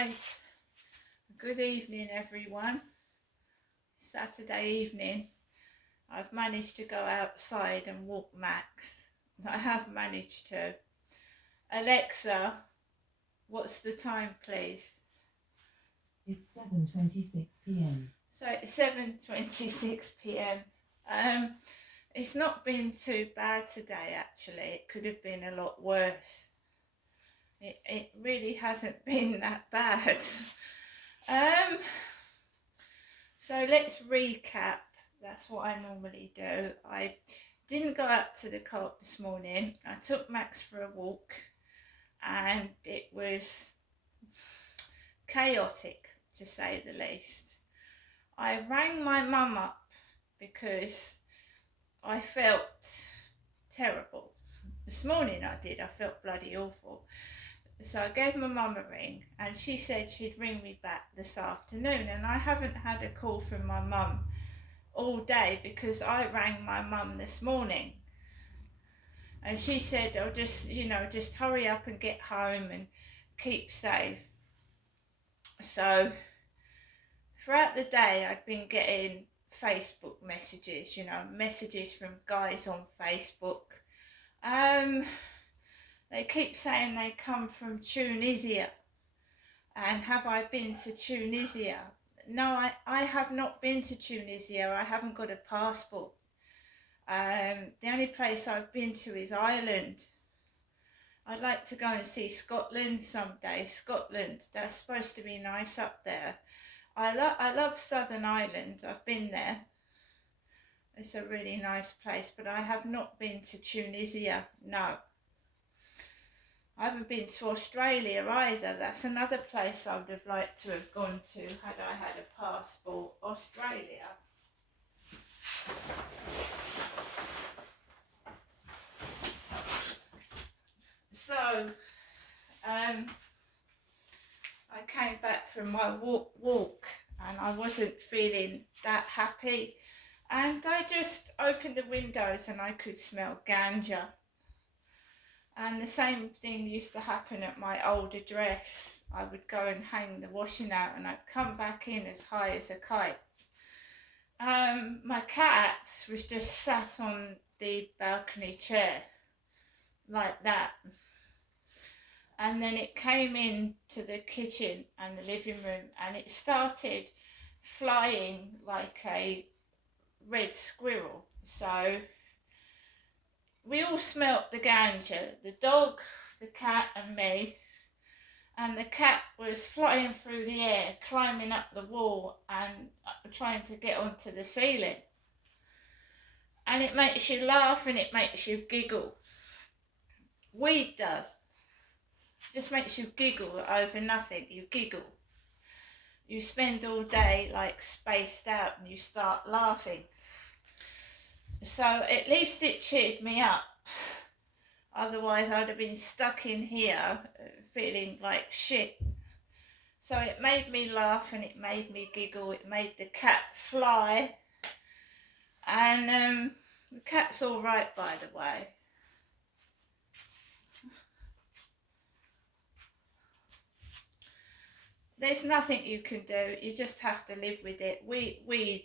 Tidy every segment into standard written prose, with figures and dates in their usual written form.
Right, good evening everyone. Saturday evening. I've managed to go outside and walk Max. I have managed to. Alexa, what's the time please? It's 7:26 p.m. So it's 7:26 p.m. It's not been too bad today actually. It could have been a lot worse. It really hasn't been that bad. So let's recap. That's what I normally do. I didn't go out to the co-op this morning. I took Max for a walk and it was chaotic to say the least. I rang my mum up because I felt terrible. This morning I did. I felt bloody awful. So I gave my mum a ring and she said she'd ring me back this afternoon, and I haven't had a call from my mum all day because I rang my mum this morning and she said, oh, just hurry up and get home and keep safe. So throughout the day I'd been getting Facebook messages, messages from guys on Facebook. They keep saying they come from Tunisia. And have I been to Tunisia? No, I have not been to Tunisia. I haven't got a passport. The only place I've been to is Ireland. I'd like to go and see Scotland someday. Scotland, that's supposed to be nice up there. I love Southern Ireland. I've been there. It's a really nice place, but I have not been to Tunisia, no. I haven't been to Australia either. That's another place I would have liked to have gone to had I had a passport. Australia. So, I came back from my walk and I wasn't feeling that happy. And I just opened the windows and I could smell ganja. And the same thing used to happen at my old address. I would go and hang the washing out and I'd come back in as high as a kite. My cat was just sat on the balcony chair like that. And then it came into the kitchen and the living room and it started flying like a red squirrel. So we all smelt the ganja, the dog, the cat and me, and the cat was flying through the air, climbing up the wall and trying to get onto the ceiling. And it makes you laugh and it makes you giggle. Weed does. Just makes you giggle over nothing. You giggle. You spend all day like spaced out and you start laughing. So at least it cheered me up. Otherwise I'd have been stuck in here feeling like shit. So it made me laugh and it made me giggle. It made the cat fly. And the cat's all right, by the way. There's nothing you can do. You just have to live with it. Weed,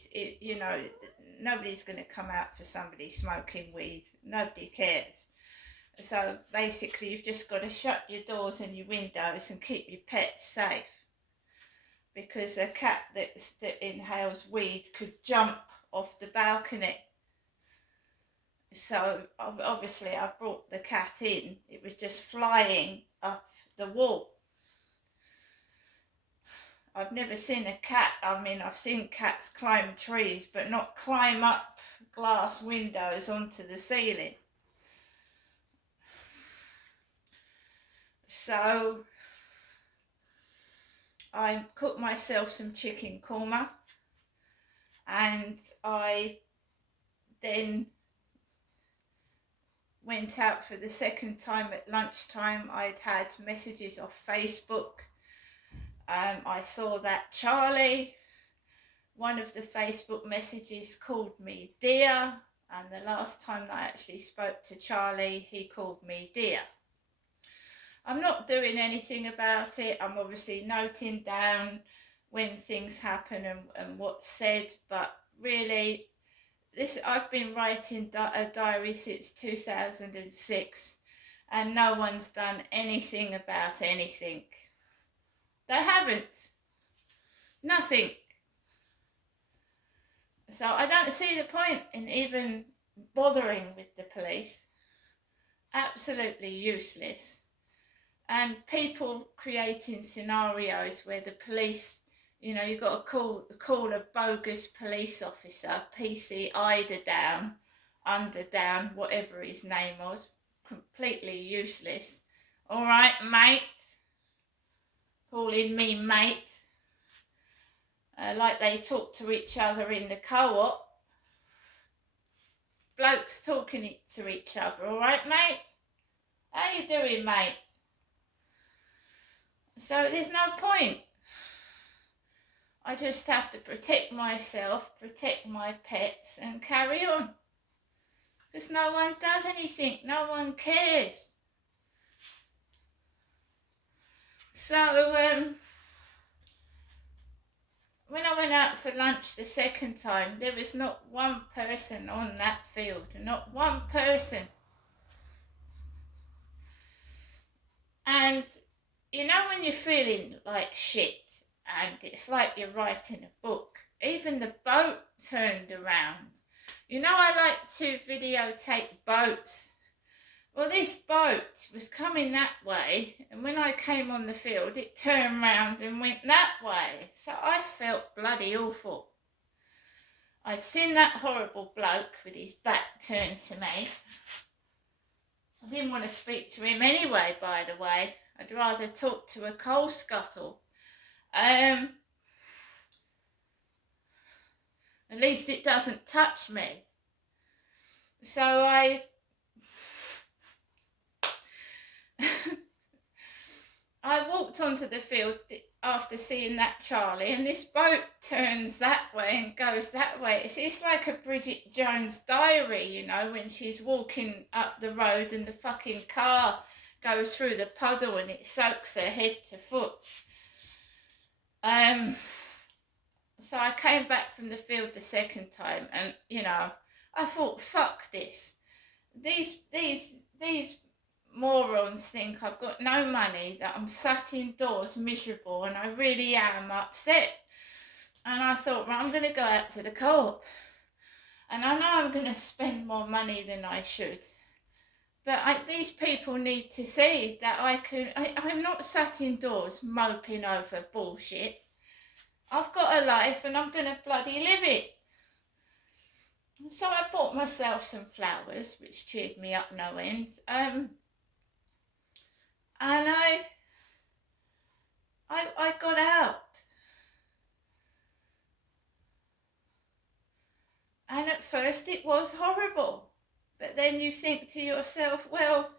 nobody's going to come out for somebody smoking weed. Nobody cares. So basically, you've just got to shut your doors and your windows and keep your pets safe. Because a cat that inhales weed could jump off the balcony. So obviously, I brought the cat in. It was just flying up the wall. I've never seen a cat, I've seen cats climb trees, but not climb up glass windows onto the ceiling. So I cooked myself some chicken korma and I then went out for the second time at lunchtime. I'd had messages off Facebook. I saw that Charlie, one of the Facebook messages, called me dear, and the last time I actually spoke to Charlie, he called me dear. I'm not doing anything about it. I'm obviously noting down when things happen and what's said, but really, I've been writing a diary since 2006, and no one's done anything about anything. They haven't. Nothing. So I don't see the point in even bothering with the police. Absolutely useless. And people creating scenarios where the police, you've got to call a bogus police officer, PC Eiderdown, Underdown, whatever his name was, completely useless. All right, mate. Calling me mate. Like they talk to each other in the co-op. Blokes talking to each other, all right, mate? How you doing, mate? So there's no point. I just have to protect myself, protect my pets, and carry on. Because no one does anything, no one cares. So, when I went out for lunch the second time, there was not one person on that field, not one person. And when you're feeling like shit and it's like you're writing a book, even the boat turned around. I like to videotape boats. Well, this boat was coming that way, and when I came on the field, it turned round and went that way. So I felt bloody awful. I'd seen that horrible bloke with his back turned to me. I didn't want to speak to him anyway, by the way. I'd rather talk to a coal scuttle. At least it doesn't touch me. So I walked onto the field after seeing that Charlie, and this boat turns that way and goes that way. It's like a Bridget Jones diary, when she's walking up the road and the fucking car goes through the puddle and it soaks her head to foot. So I came back from the field the second time, and I thought, fuck this. These morons think I've got no money, that I'm sat indoors miserable, and I really am upset. And I thought, well, I'm going to go out to the co-op, and I know I'm going to spend more money than I should, but these people need to see that I'm not sat indoors moping over bullshit. I've got a life and I'm going to bloody live it. So I bought myself some flowers, which cheered me up no end. And I got out. And at first it was horrible. But then you think to yourself, well,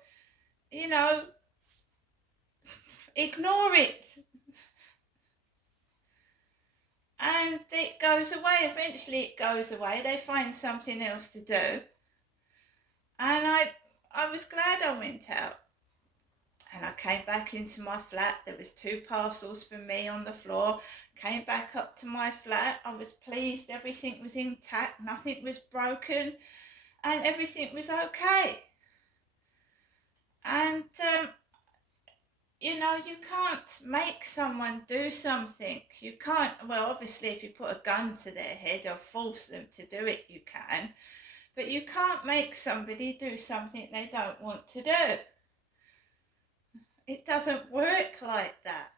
ignore it. And it goes away. Eventually it goes away. They find something else to do. And I was glad I went out. And I came back into my flat. There was 2 parcels for me on the floor. Came back up to my flat. I was pleased. Everything was intact. Nothing was broken. And everything was okay. And, you can't make someone do something. You can't, well, obviously if you put a gun to their head or force them to do it, you can. But you can't make somebody do something they don't want to do. It doesn't work like that.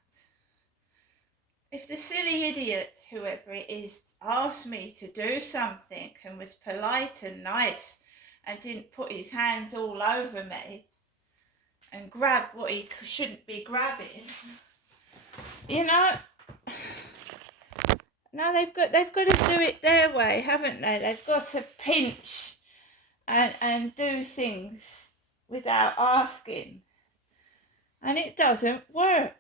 If the silly idiot, whoever it is, asked me to do something and was polite and nice and didn't put his hands all over me and grab what he shouldn't be grabbing, now they've got to do it their way, haven't they? They've got to pinch and do things without asking. And it doesn't work.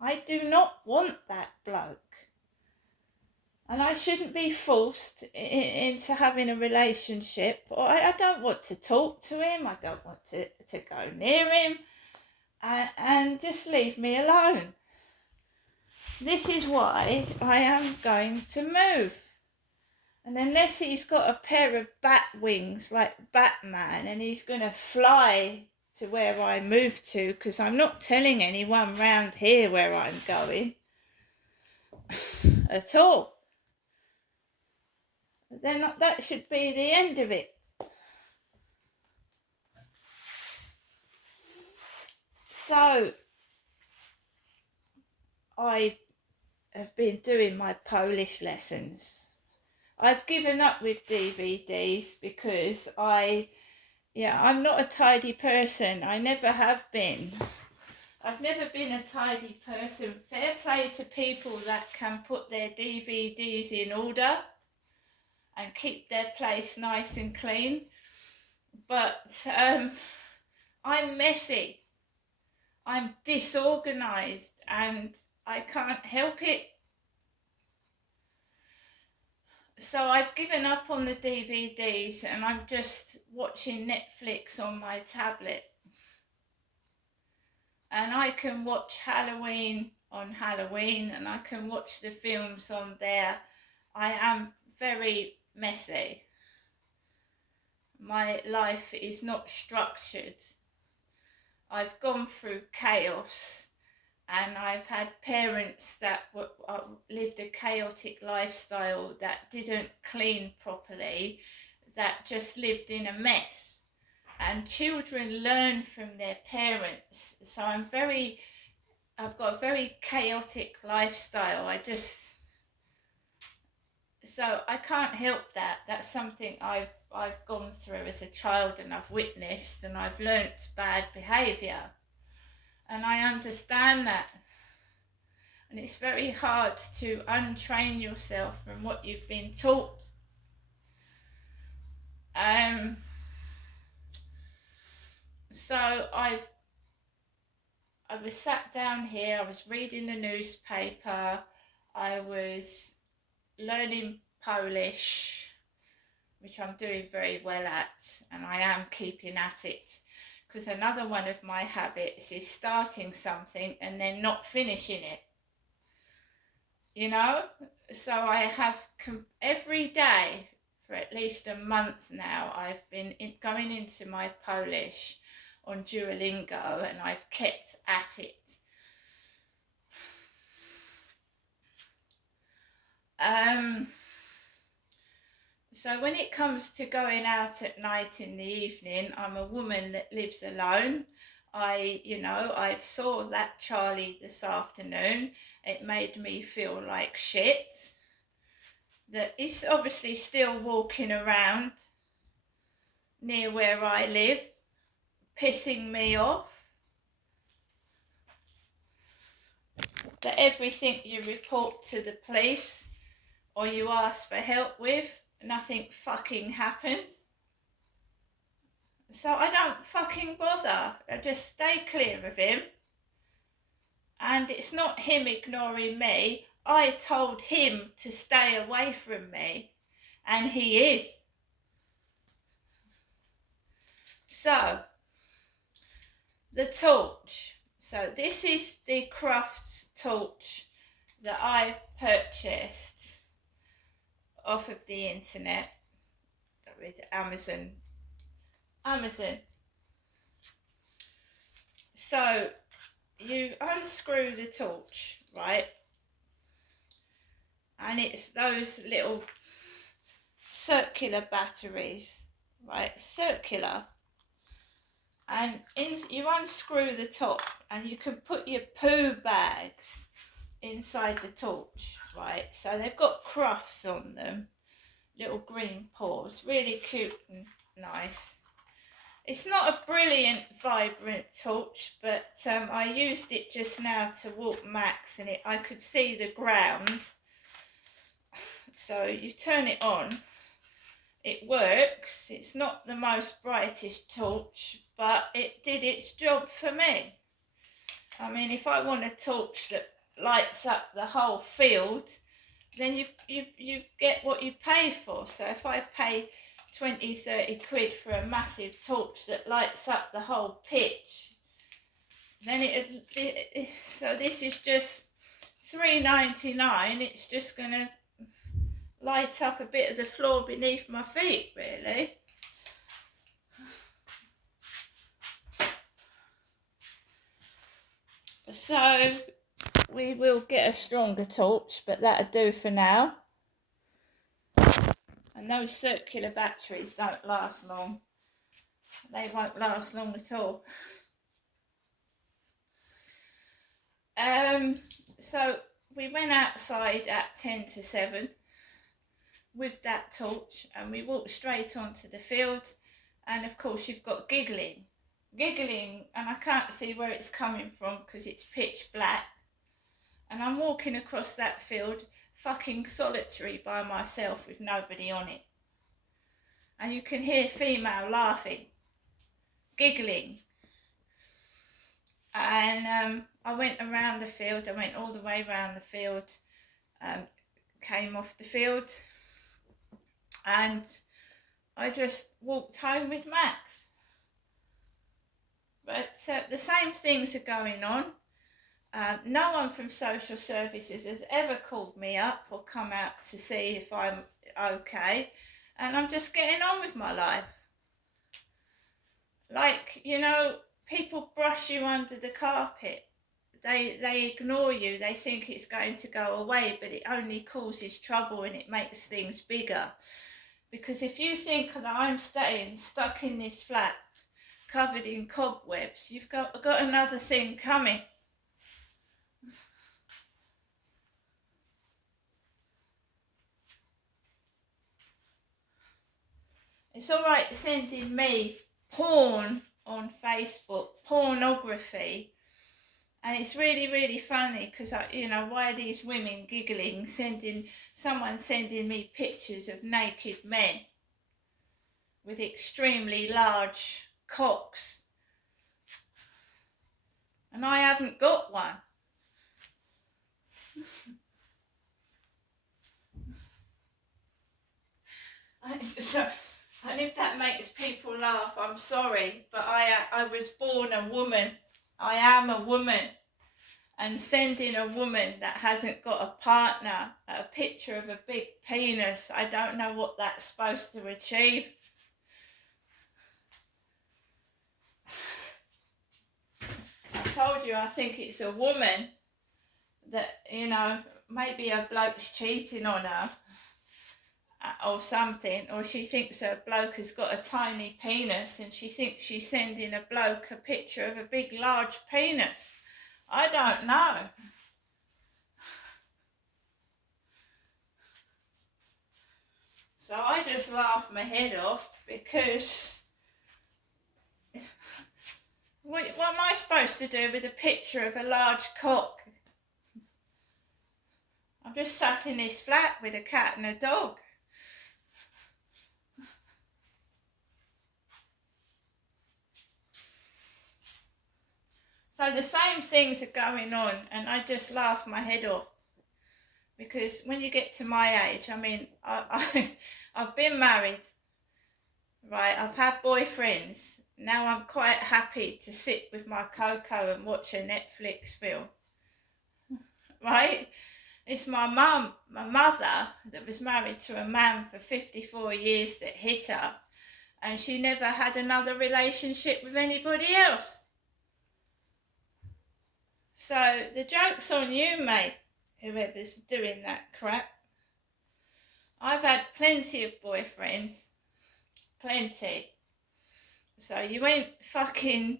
I do not want that bloke. And I shouldn't be forced into having a relationship. Or I don't want to talk to him. I don't want to go near him. and just leave me alone. This is why I am going to move. And unless he's got a pair of bat wings like Batman and he's going to fly to where I move to, because I'm not telling anyone round here where I'm going at all, then that should be the end of it. So I have been doing my Polish lessons. I've given up with DVDs because I'm not a tidy person. I never have been. I've never been a tidy person. Fair play to people that can put their DVDs in order and keep their place nice and clean. But I'm messy. I'm disorganized and I can't help it. So I've given up on the DVDs and I'm just watching Netflix on my tablet. And I can watch Halloween on Halloween and I can watch the films on there. I am very messy. My life is not structured. I've gone through chaos and I've had parents that lived a chaotic lifestyle, that didn't clean properly, that just lived in a mess. And children learn from their parents. So I've got a very chaotic lifestyle. So I can't help that. That's something I've gone through as a child and I've witnessed and I've learnt bad behaviour. And I understand that. And it's very hard to untrain yourself from what you've been taught. So I was sat down here, I was reading the newspaper, I was learning Polish, which I'm doing very well at, and I am keeping at it, because another one of my habits is starting something and then not finishing it. You know? So I have every day for at least a month now, I've been going into my Polish on Duolingo and I've kept at it. So when it comes to going out at night in the evening, I'm a woman that lives alone. I saw that Charlie this afternoon. It made me feel like shit. That he's obviously still walking around near where I live, pissing me off. That everything you report to the police or you ask for help with, nothing fucking happens. So I don't fucking bother. I just stay clear of him. And it's not him ignoring me. I told him to stay away from me, and he is. So, the torch. So this is the Crufts torch that I purchased off of the internet with Amazon. So you unscrew the torch, right? And it's those little circular batteries, right? Circular. And you unscrew the top and you can put your poo bags inside the torch, right? So they've got Crufts on them, little green paws, really cute and nice. It's not a brilliant, vibrant torch, but I used it just now to walk Max and I could see the ground. So you turn it on, it works. It's not the most brightest torch, but it did its job for me. I mean, if I want a torch that lights up the whole field, then you get what you pay for. So if I pay 20-30 quid for a massive torch that lights up the whole pitch, then so this is just $3.99. It's just gonna light up a bit of the floor beneath my feet, really. So we will get a stronger torch, but that'll do for now. And those circular batteries don't last long. They won't last long at all. So we went outside at 10 to 7 with that torch, and we walked straight onto the field. And of course you've got giggling, and I can't see where it's coming from because it's pitch black. And I'm walking across that field fucking solitary by myself with nobody on it. And you can hear female laughing, giggling. And I went around the field. I went all the way around the field, came off the field, and I just walked home with Max. But the same things are going on. No one from social services has ever called me up or come out to see if I'm okay. And I'm just getting on with my life. Like, you know, people brush you under the carpet. They ignore you. They think it's going to go away, but it only causes trouble and it makes things bigger. Because if you think that I'm staying stuck in this flat, covered in cobwebs, you've got another thing coming. It's all right sending me porn on Facebook, pornography, and it's really, really funny because why are these women giggling, someone sending me pictures of naked men with extremely large cocks, and I haven't got one. And if that makes people laugh, I'm sorry, but I was born a woman. I am a woman. And sending a woman that hasn't got a partner a picture of a big penis, I don't know what that's supposed to achieve. I told you, I think it's a woman that, maybe a bloke's cheating on her or something, or she thinks her bloke has got a tiny penis and she thinks she's sending a bloke a picture of a big large penis. I don't know. So I just laugh my head off because what am I supposed to do with a picture of a large cock? I'm just sat in this flat with a cat and a dog. So the same things are going on, and I just laugh my head off. Because when you get to my age, I've been married, right? I've had boyfriends. Now I'm quite happy to sit with my cocoa and watch a Netflix film, right? It's my mother, that was married to a man for 54 years that hit her, and she never had another relationship with anybody else. So the joke's on you, mate, whoever's doing that crap. I've had plenty of boyfriends. Plenty. So you ain't fucking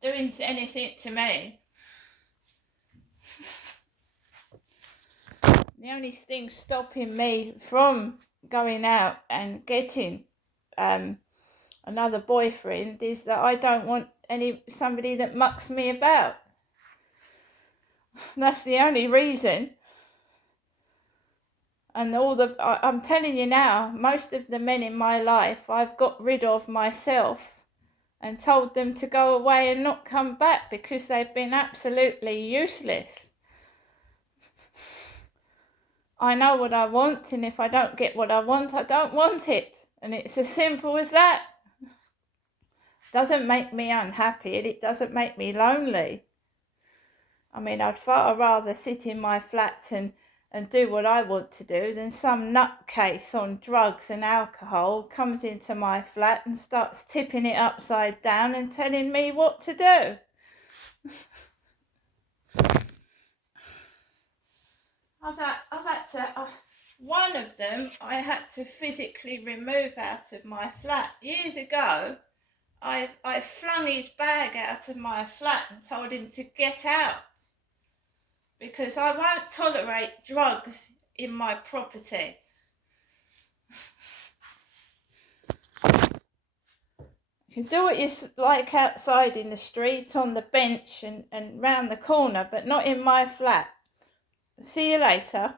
doing anything to me. The only thing stopping me from going out and getting another boyfriend is that I don't want somebody that mucks me about. That's the only reason. And I'm telling you now, most of the men in my life I've got rid of myself and told them to go away and not come back because they've been absolutely useless. I know what I want, and if I don't get what I want, I don't want it. And it's as simple as that. doesn't make me unhappy and it doesn't make me lonely. I mean, I'd far rather sit in my flat and do what I want to do than some nutcase on drugs and alcohol comes into my flat and starts tipping it upside down and telling me what to do. One of them I had to physically remove out of my flat. Years ago, I flung his bag out of my flat and told him to get out because I won't tolerate drugs in my property. You can do what you like outside in the street, on the bench and round the corner, but not in my flat. See you later.